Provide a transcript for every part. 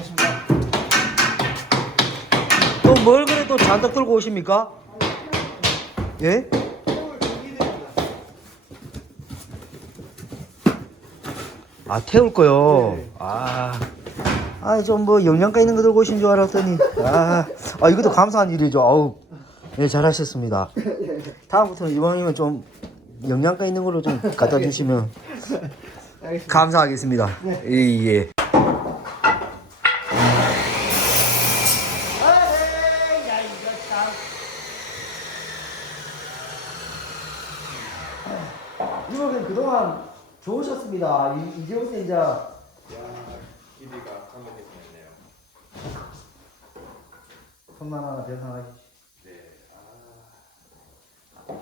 알겠습니다. 또 뭘 그래 또 잔뜩 들고 오십니까? 예? 아 태울 거요. 아, 아 좀 뭐 영양가 있는 거 들고 오신 줄 알았더니 아, 아 이것도 감사한 일이죠. 아우, 예 잘하셨습니다. 다음부터는 이왕이면 좀 영양가 있는 걸로 좀 갖다 주시면. 감사하겠습니다. 예 예. 이모님 그동안 좋으셨습니다. 이, 이제부터 이제 야, 길이가 가만히 있네요. 손만 하나 배상하십시오. 네. 아,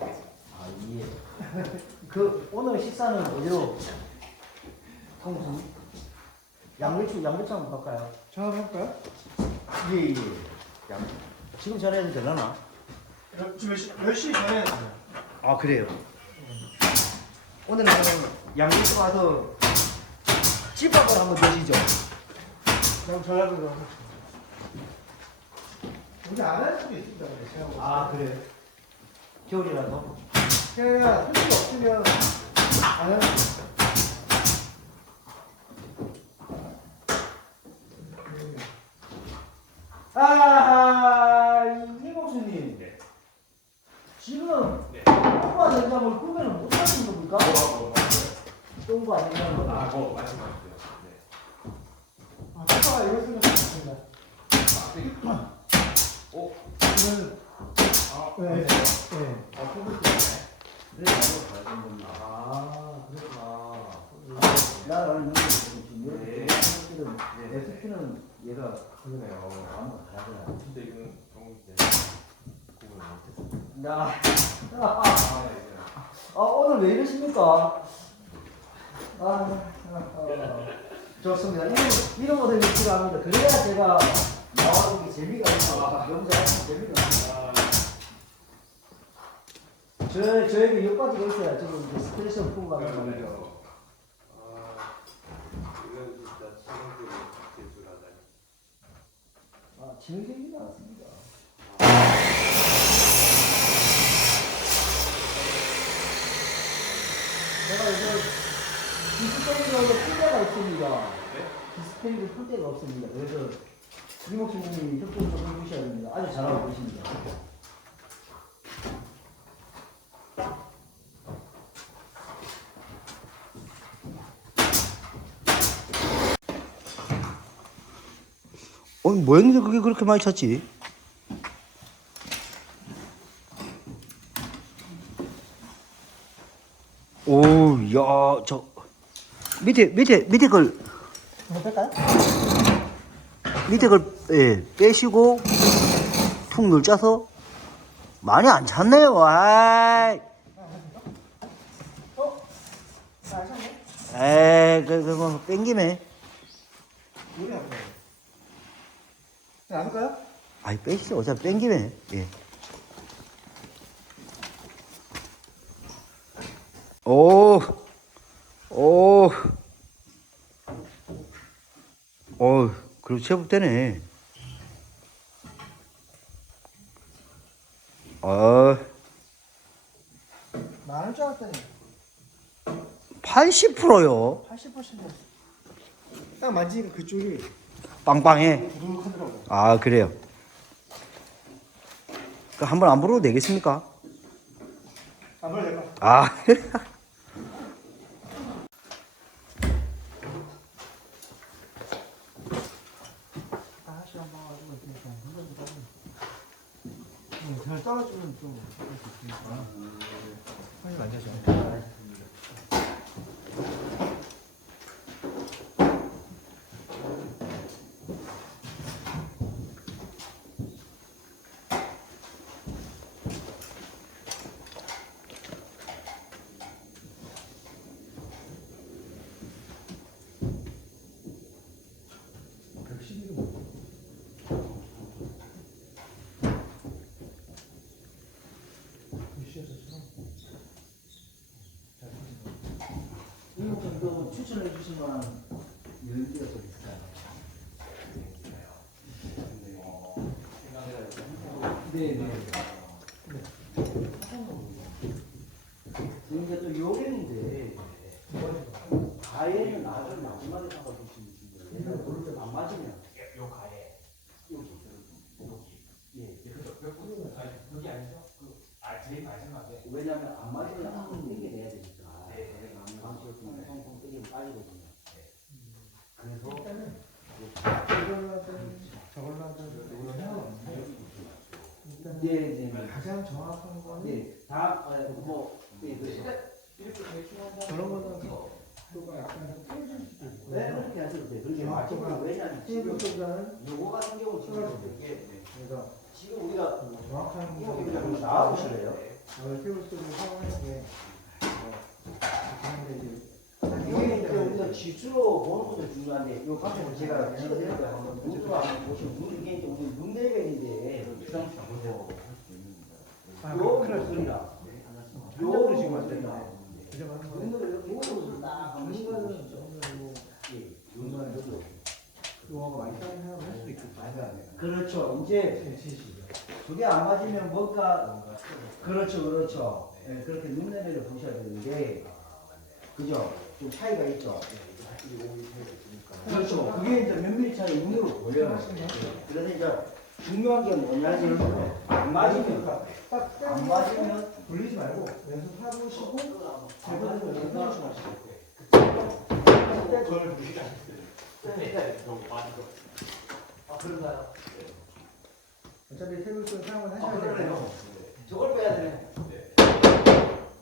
아 예. 그 오늘 식사는 어디로? 통수. 양배추 양배추 한번 갈까요? 전화 한번 할까요? 예 예. 양. 지금 전화해도 되려나? 지금 몇 시, 몇시 전에 아 그래요. 오늘은 양배추 와서 집밥을 한번 드시죠. 그럼 전화를 좀. 우리 안할 수도 있습니다. 근데 제가 뭐. 아 그래요. 겨울이라서. 그냥 할수 없으면 안 하는 거. 아 이목수님. 네. 지금 네. 똥과 냉장고를 구별을 못 하시는 겁니까? 뭐라고 똥과 냉장고. 아, 뭐 말씀하세요. 네. 아, 파파가 이럴 생각 없습니다. 아, 오, 저는, 아, 네. 네. 네. 아, 컴퓨터 네. 그래 나도 가진 겁니다. 아, 그렇구나. 나는 지금 네. 내 스킬은 네. 내 스킬은 얘가 그러네요. 아무나 잘하잖아. 근데 이건 정 네. 구분 못했어요. 나 아, 네. 아, 오늘 왜 이러십니까? 아, 아, 좋습니다. 이런, 이런 것을 필요합니다. 그래야 제가 나와는 게 재미가 있고, 영상하는 재미가 있고. 아, 저, 저에게 욕받이가 있어야 지금 이제 스트레스 풀고 가는. 그러네요. 아, 제출하다니. 아, 나왔습니다. 제가 이제 풀 데가 없습니다. 네? 디스플레이를 풀 데가 없습니다. 그래서 이목수님이 협조 좀 해주셔야 됩니다. 아주 잘하고 계십니다. 어, 뭐였는데 그게 그렇게 많이 찼지? 오, 야, 저 밑에 밑에 밑에 걸? 밑에 걸 예, 빼시고 툭 눌짜서 많이 안 찼네요. 아이, 어? 에이, 그 그거 뺑김에. 우리 안 가요. 안 할까요? 아이 빼시죠. 어차피 뺑김에. 예. 오, 오, 어, 그래도 제법 되네. 어, 많을 줄 알았더니 80%요. 80%였어. 딱 만지니까 그쪽이 빵빵해. 아, 그래요. 그 한번 안 불어도 되겠습니까? 안 내가. 아, 다시 한번 가지고 있으니까 한번 따르면. 응, 잘 따라주면 좀 할수 있으니까. 형이 만져줘. 이것도 추천해 주신 거랑 연기가 좀 있어요. 네, 네. 그런데 또 요괴인데 과외는 아주 마지막에 사가주시는 분들 옛날 모를 때안 맞으면 일단 네네 가장 정확한 거는 네다뭐 네, 그 이렇게 대충 한다 저런 거는 약간 수도 있고. 네, 그렇게 하셔도 돼요. 그렇게 맞지만 왜냐면 테이블 지금 요거 같은 경우 지금 이게 그래서 지금 우리가 정확한 그냥 한번 나와 보실래요? 어, 테이블 소리를 사용하는 게 어, 우리가 지수로 보는 것도 중요한데 요 방법을 제가 찍어드릴 거예요. 한번. 눈으로 한번 보시면 눈 이게 이제 우리 눈대변인데 아, 요 큰일 났어. 소리라 요요 지금 소리라 왔는데 그냥 하는 거는 눈으로 이렇게 요딱 한번 중간은 씹어보시죠. 저는 예, 눈만 이렇게. 요거가 많이 다른 사람은 할 수도 있겠다. 그렇죠. 이제 그게 안 맞으면 뭔가 그렇죠, 그렇죠. 예, 그렇게 눈내를 보셔야 되는데, 그죠? 좀 차이가 있죠. 그렇죠. 그게 이제 면밀히 차이 눈으로 보여요. 그래서 이제 중요한 게 뭐냐면 안 맞으면 딱안 맞으면 돌리지 말고 연습해보시고 제대로 연습하시고 그걸 무시가 너무 빠지고 아 그런가요? 어차피 테이블 소리 사용을 아 하셔야 그러네요. 되잖아요. 저걸 빼야 되네. 네.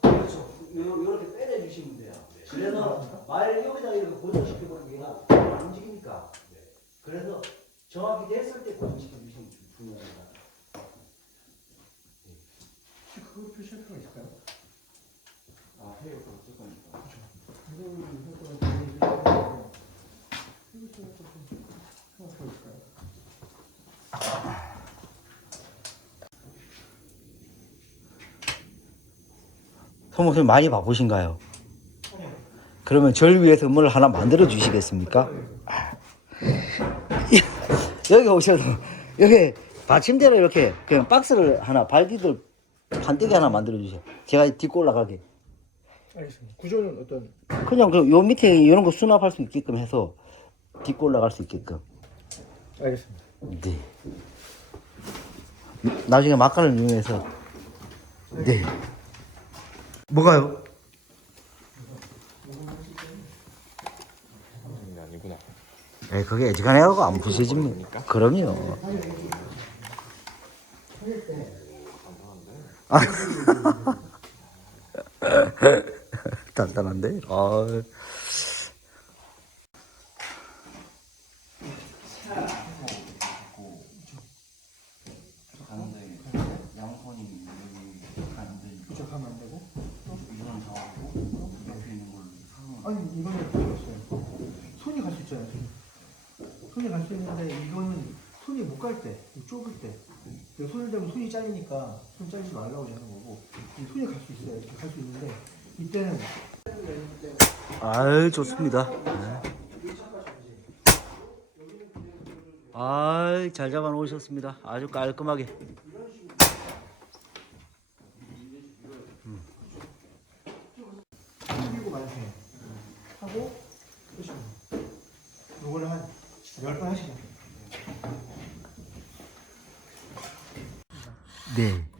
그렇죠. 요, 요렇게 빼내 주시면 돼요. 그래서 말 여기다 이렇게 고정시켜버리면 얘가 안 움직이니까. 그래서 정확히 됐을 때 고정시켜 주 좀 중요합니다. 혹시 그걸 표시할 필요가 있을까요? 아 해요 그거 쓸 거니까 있을까요? 선생님 많이 바쁘신가요? 그러면 절 위해서 뭘 하나 만들어 주시겠습니까? 여기 오셔도 여기 받침대로 이렇게 그냥 박스를 하나 발기들 판때기 하나 만들어 주세요. 제가 딛고 올라가게. 알겠습니다. 구조는 어떤 그냥 그 요 밑에 이런 거 수납할 수 있게끔 해서 딛고 올라갈 수 있게끔. 알겠습니다. 네. 나중에 막간을 이용해서. 네. 뭐가요? 음, 아니구나 에 그게 애지간해하고 안 부서집니다. 그럼요. 아. 단단한데? 아. 있잖아요. 손이, 손이 갈 수 있는데 이거는 손이 못 갈 때, 좁을 때 내가 손을 대면 손이 잘리니까 손 잘리지 말라고 하는 거고 이 손이 갈 수 있어요. 이렇게 갈 수 있는데 이때는 아유 좋습니다. 아이 잘 잡아 놓으셨습니다. 아주 깔끔하게. 만세 하고 끝이고 요거를 한 10번 하시면 돼요. 네.